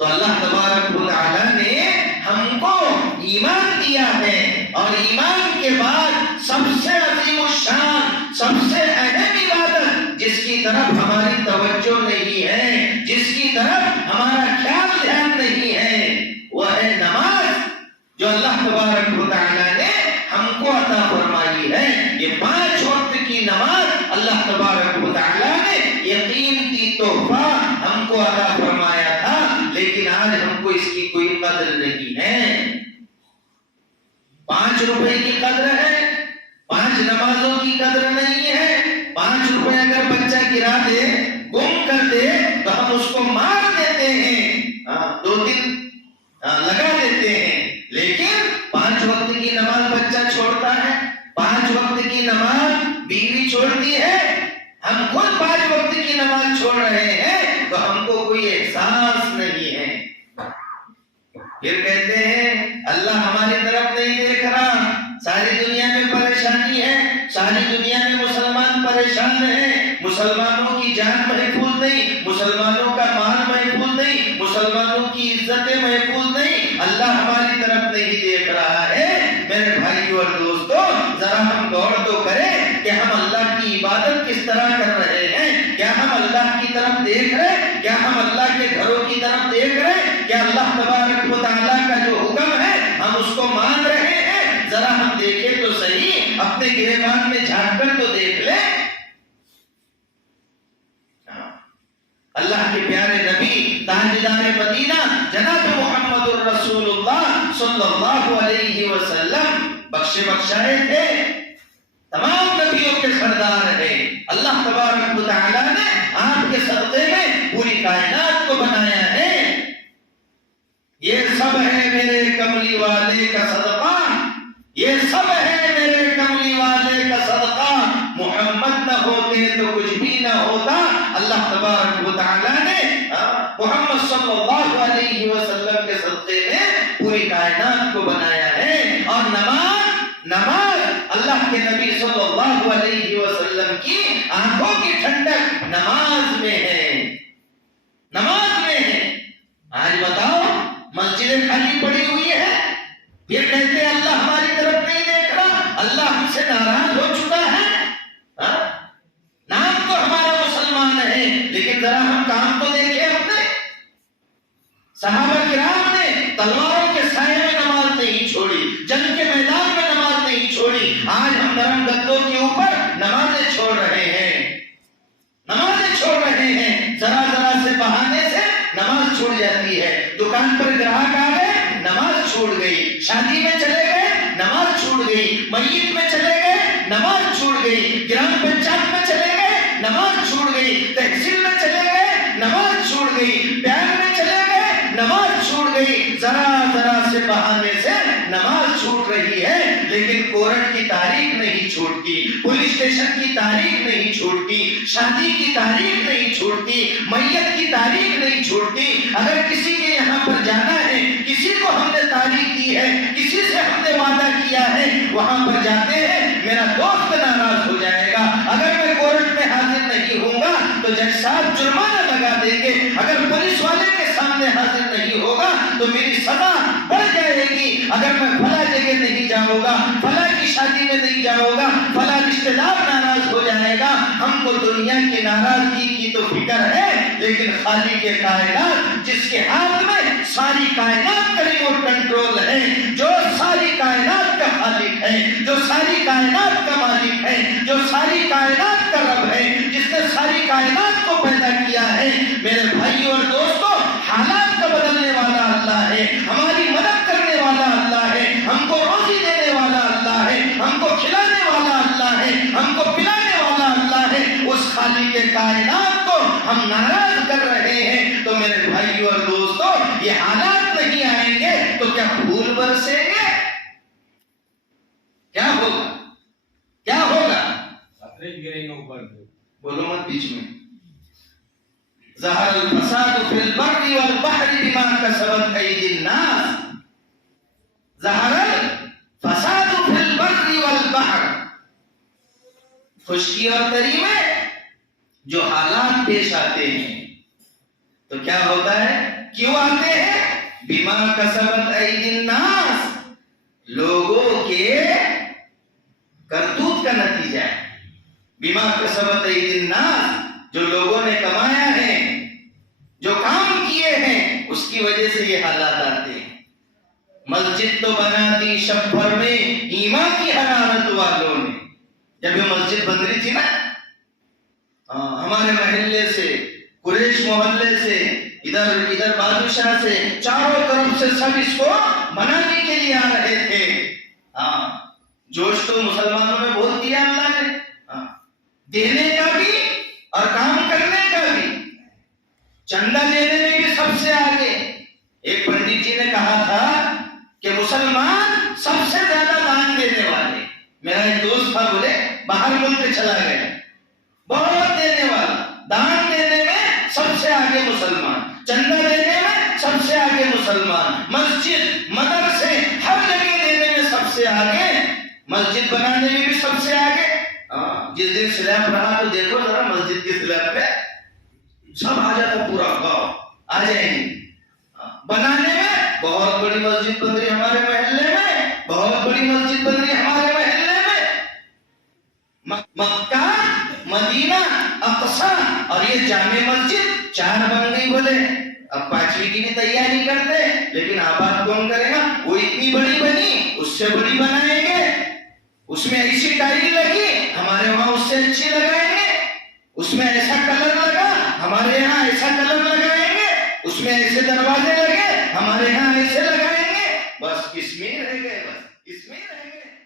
تو اللہ تبارک و تعالیٰ نے ہم کو ایمان دیا ہے، اور ایمان کے بعد سب سے عظیم الشان، سب سے اہم عبادت جس کی طرف ہماری توجہ نہیں ہے، جس کی طرف ہمارا خیال دھیان نہیں ہے، وہ ہے نماز، جو اللہ تبارک و تعالیٰ نے ہم کو عطا فرمائی ہے۔ یہ 5 وقت کی نماز اللہ تبارک و تعالیٰ نے یہ قیمتی تحفہ ہم کو عطا فرمایا تھا، لیکن آج ہم کو اس کی کوئی قدر نہیں ہے۔ 5 روپے کی قدر ہے، 5 نمازوں کی قدر نہیں ہے۔ 5 روپے اگر بچہ گرا دے، گم کر دے، تو ہم اس کو مار دیتے ہیں، 2 دن لگا دیتے ہیں، لیکن 5 وقت کی نماز بچہ چھوڑتا ہے، 5 وقت کی نماز بیوی چھوڑتی ہے، ہم خود 5 وقت کی نماز چھوڑ رہے ہیں، تو ہم کو کوئی احساس نہیں ہے۔ پھر کہتے ہیں اللہ ہماری طرف نہیں دیکھ رہا، ساری دنیا میں پریشانی ہے، ساری دنیا میں مسلمان پریشان ہیں، مسلمانوں کی جان محفوظ نہیں، مسلمانوں کا مال محفوظ نہیں، مسلمانوں کی عزتیں محفوظ نہیں، اللہ ہماری طرف نہیں دیکھ رہا ہے۔ میرے بھائیو اور دوستو، ذرا ہم غور تو کریں کہ ہم اللہ کی عبادت کس طرح کر رہے ہیں، کیا ہم اللہ کی طرف دیکھ رہے ہیں، کیا ہم اللہ کے گھروں کی طرف دیکھ رہے ہیں، کیا اللہ تبارک و تعالیٰ کا جو حکم ہے ہم اس کو مان رہے ہیں؟ ذرا ہم دیکھیں تو صحیح، اپنے گریبان میں جھانک کر تو دیکھ لیں۔ اللہ کے پیارے نبی تاجدار مدینہ جناب محمد الرسول اللہ صلی اللہ علیہ وسلم بخشے بخشائے تھے، تمام نبیوں کے سردار ہیں۔ اللہ تبارک و تعالیٰ نے آپ کے صدقے میں پوری کائنات کو بنایا ہے۔ یہ سب ہے میرے کملی والے کا صدقہ، یہ سب ہے میرے کملی والے کا صدقہ، محمد نہ ہوتے تو کچھ بھی نہ ہوتا۔ اللہ تبارک و تعالیٰ نے محمد صلی اللہ علیہ وسلم کے صدقے میں پوری کائنات کو بنایا ہے۔ اور نماز اللہ کے نبی صلی اللہ علیہ وسلم کی آنکھوں کی ٹھنڈک نماز میں ہے، نماز میں ہے۔ آج بتاؤ، مسجدیں خالی پڑی ہوئی ہے، پھر کہتے ہیں اللہ ہماری طرف نہیں دیکھ رہا، اللہ ہم سے ناراض ہو چکا ہے۔ نام تو ہمارا مسلمان ہے، لیکن ذرا ہم کام تو دیکھیں اپنے۔ صحابہ کرام نے تلواروں کے سائے میں نماز نہیں چھوڑی، جنگ کے میدان میں نماز نہیں چھوڑی۔ آج ہم نرم گدوں کے اوپر نمازیں چھوڑ رہے ہیں، نمازیں چھوڑ رہے ہیں، ذرا ذرا سے بہانے سے نماز چھوڑ جاتی ہے۔ دکان پر گراہک آ گئے، نماز چھوڑ گئی، شادی میں چلے گئے، نماز چھوڑ گئی، میت میں چلے گئے، نماز چھوڑ گئی، گرام پنچایت میں چلے گئے، نماز چھوڑ گئی، تحصیل میں چلے گئے، نماز چھوڑ گئی، بینک میں چلے گئے، نماز چھوڑ گئی، ذرا ذرا سے بہانے سے نماز چھوٹ رہی ہے، لیکن کورٹ کی تاریخ نہیں چھوٹتی، پولیس اسٹیشن کی تاریخ نہیں چھوٹتی، شادی کی تاریخ نہیں چھوٹتی، میت کی تاریخ نہیں چھوٹتی۔ اگر کسی کے یہاں پر جانا ہے، کسی کو ہم نے تاریخ دی ہے، کسی سے ہم نے وعدہ کیا ہے، وہاں پر جاتے ہیں، میرا دوست ناراض ہو جائے گا، اگر میں کورٹ میں حاضر نہیں ہوں گا تو جج صاحب جرمانہ لگا دیں گے، اگر پولیس والے کے سامنے حاضر نہیں ہوگا تو میری سزا بڑھ جائے گی، اگر میں فلاں جگہ نہیں جاؤں گا، فلاں کی شادی میں نہیں جاؤں گا، فلاں رشتہ دار ناراض ہو جائے گا۔ ہم کو دنیا کی ناراضگی کی تو فکر ہے، لیکن خالق کائنات جس کے ہاتھ میں ساری کائنات کا ریموٹ کنٹرول ہے، جو ساری کائنات کا خالق ہے، جو ساری کائنات کا مالک ہے، جو ساری کائنات کا رب ہے، جس نے ساری کائنات کو پیدا کیا ہے، میرے بھائیوں اور دوستوں، حالات کا بدلنے والا اللہ ہے، ہماری مدد کرنے والا اللہ ہے، ہم کو روزی دینے والا اللہ ہے، ہم کو کھلانے والا اللہ ہے، ہم کو پلانے والا اللہ ہے۔ اس خالق کائنات کو ہم ناراض کر رہے ہیں، تو میرے بھائیوں اور دوستوں، یہ حالات نہیں آئیں گے تو کیا پھول برسیں گے؟ کیا ہوگا؟ کیا ہوگا؟ بولو مت بیچ میں۔ ظہر الفساد فی البر والبحر بما کسبت ایدی الناس، ظہر الفساد فی البر والبحر، خشکی اور تری میں جو حالات پیش آتے ہیں تو کیا ہوتا ہے؟ کیوں آتے بما کسبت ایدی الناس، لوگوں کے کرتوت کا نتیجہ ہے. بما کسبت ایدی الناس، جو لوگوں نے کمایا ہے، جو کام کیے ہیں، اس کی وجہ سے یہ حالات آتے ہیں. مسجد تو بنا دی شب بھر میں ایمان کی حرارت والوں نے. جب یہ مسجد بن رہی تھی نا، ہمارے محلے سے، قریش محلے سے، ادھر بادشاہ سے، چاروں طرف سے سب اس کو منانے کے لیے آ رہے تھے. جوش تو مسلمانوں میں بہت دیا اللہ نے، دینے کا بھی اور کام کرنے کا بھی. چندہ دینے میں بھی سب سے آگے. ایک پنڈت جی نے کہا تھا کہ مسلمان سب سے زیادہ دان دینے والے. میرا ایک دوست تھا، بولے باہر ملک چلا گیا، بہت دینے والا، دان دینے میں سب سے آگے مسلمان، چندہ دینے میں سب سے آگے مسلمان، مسجد مدرسے ہر جگہ دینے میں سب سے آگے، مسجد بنانے میں بھی سب سے آگے. جس دن سلیب رہا تو دیکھو ذرا مسجد کی سلیب پہ سب آ جاتا، پورا گاؤں آ جائیں گے. بنانے میں بہت بڑی مسجد بن رہی ہمارے محلے میں، بہت بڑی مسجد بن رہی ہمارے محلے میں. مکہ، مدینہ، اقصی اور یہ جامع مسجد 4 بن گئی. بولے اب 5ویں کی بھی تیاری کرتے، لیکن آباد کون کرے گا؟ وہ اتنی بڑی بنی، اس سے بڑی بنائیں گے، اس میں ایسی ٹائل لگی، ہمارے وہاں اس سے اچھی لگائیں گے، اس میں ایسا کلر لگا، ہمارے یہاں ایسا کلر لگائیں گے، اس میں ایسے دروازے لگے، ہمارے یہاں ایسے لگائیں گے. بس اس میں رہ گئے، بس اس میں رہ گئے.